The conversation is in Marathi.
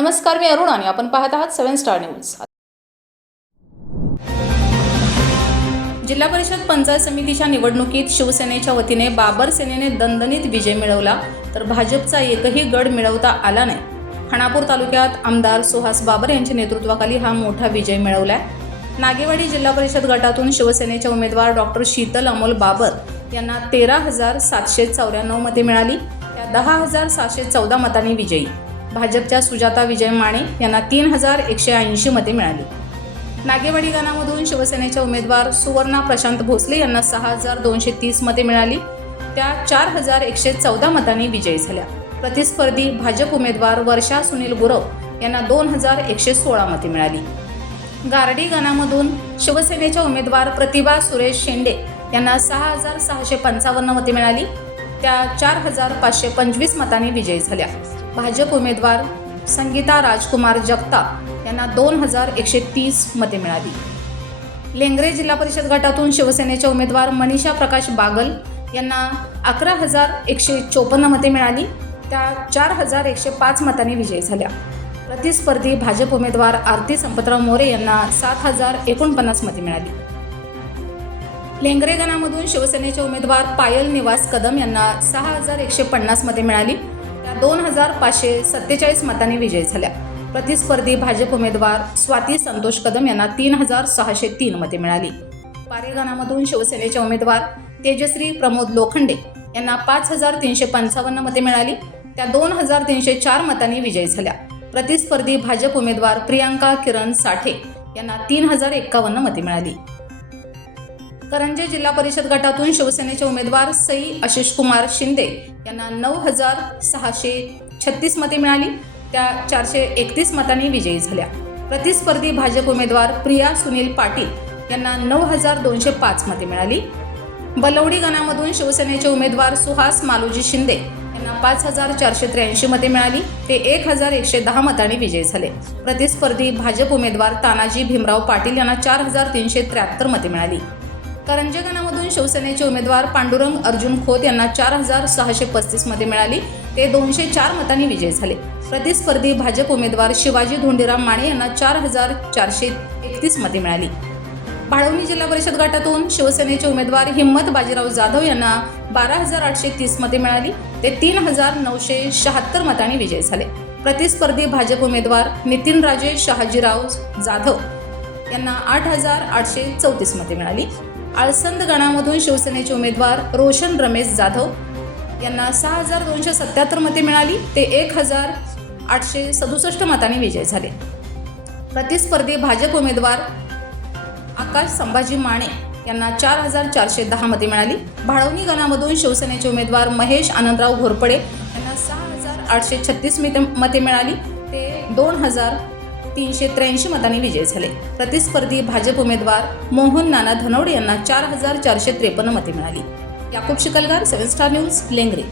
नमस्कार, मी अरुण आणि आपण पाहत आहात 7 स्टार न्यूज। जिल्हा परिषद पंचायत समितीच्या निवडणुकीत शिवसेनेच्या वतीने बाबर सेनेने दणदणीत विजय मिळवला, तर भाजपचा एकही गड मिळवता आला नाही। खानापूर तालुक्यात आमदार सुहास बाबर यांच्या नेतृत्वाखाली हा मोठा विजय मिळवलाय। नागेवाडी जिल्हा परिषद गटातून शिवसेनेच्या उमेदवार डॉक्टर शीतल अमोल बाबर यांना 13,794 मते मिळाली। त्या 10,714 मतांनी विजयी। भाजपच्या सुजाता विजय माने यांना 3,180 मते मिळाली। नागेवाडी गाणामधून शिवसेनेच्या उमेदवार सुवर्णा प्रशांत भोसले यांना 6,230 मते मिळाली। त्या 4,114 मतांनी विजयी झाल्या। प्रतिस्पर्धी भाजप उमेदवार वर्षा सुनील गुरव यांना 2,116 मते मिळाली। गारडी गाणामधून शिवसेनेच्या उमेदवार प्रतिभा सुरेश शेंडे यांना 6,655 मते मिळाली। त्या 4,525 मतांनी विजयी झाल्या। भाजप उमेदवार संगीता राजकुमार जगताप यांना 2,130 मते मिळाली। लेंगरे जिल्हा परिषद गटातून शिवसेनेच्या उमेदवार मनीषा प्रकाश बागल यांना 11,154 मते मिळाली। त्या 4,105 मतांनी विजयी झाल्या। प्रतिस्पर्धी भाजप उमेदवार आरती संपतराव मोरे यांना 7,049 मते मिळाली। लेंगरे गणामधून शिवसेनेचे उमेदवार पायल निवास कदम यांना 6,150 मते मिळाली। त्या 2,547 मतांनी विजयी झाल्या। प्रतिस्पर्धी भाजप उमेदवार स्वाती संतोष कदम यांना 3,603 मते मिळाली। पारे गणामधून शिवसेनेचे उमेदवार तेजश्री प्रमोद लोखंडे यांना 5,355 मते मिळाली। त्या 2,304 मतांनी विजयी झाल्या। प्रतिस्पर्धी भाजप उमेदवार प्रियांका किरण साठे यांना 3,051 मते मिळाली। करंजे जिल्हा परिषद गटातून शिवसेनेचे उमेदवार सई आशिष कुमार शिंदे यांना 9,636 मते मिळाली। त्या 431 मतांनी विजयी झाल्या। प्रतिस्पर्धी भाजप उमेदवार प्रिया सुनील पाटील यांना 9,205 मते मिळाली। बलवडी गणामधून शिवसेनेचे उमेदवार सुहास मालोजी शिंदे यांना 5,483 मते मिळाली। ते 1,110 मतांनी विजयी झाले। प्रतिस्पर्धी भाजप उमेदवार तानाजी भीमराव पाटील यांना 4,373 मते मिळाली। करंजे गणामधून शिवसेनेचे उमेदवार पांडुरंग अर्जुन खोत यांना 4,635 मते मिळाली। ते 204 मतांनी विजयी झाले। प्रतिस्पर्धी भाजप उमेदवार शिवाजी धोंडीराम माने यांना 4,431 मते मिळाली। भाळवणी जिल्हा परिषद गटातून शिवसेनेचे उमेदवार हिम्मत बाजीराव जाधव यांना 12,830 मते मिळाली। ते 3,976 मतांनी विजयी झाले। प्रतिस्पर्धी भाजप उमेदवार नितीन राजे शहाजीराव जाधव यांना 8,834 मते मिळाली। आळसंद गणामधून शिवसेनेचे उमेदवार रोशन रमेश जाधव यांना 6,277 मते मिळाली। ते 1,867 मतांनी विजयी झाले। प्रतिस्पर्धी भाजप उमेदवार आकाश संभाजी माने यांना 4,410 मते मिळाली। भाळवणी गणामधून शिवसेनेचे उमेदवार महेश आनंदराव घोरपडे यांना 6,836 मते मिळाली। ते 2,383 मतांनी विजयी झाले। प्रतिस्पर्धी भाजप उमेदवार मोहन नाना धनवडे यांना 4,453 मते मिळाली। Yakub Shikalgar, 7 star news, Lengare.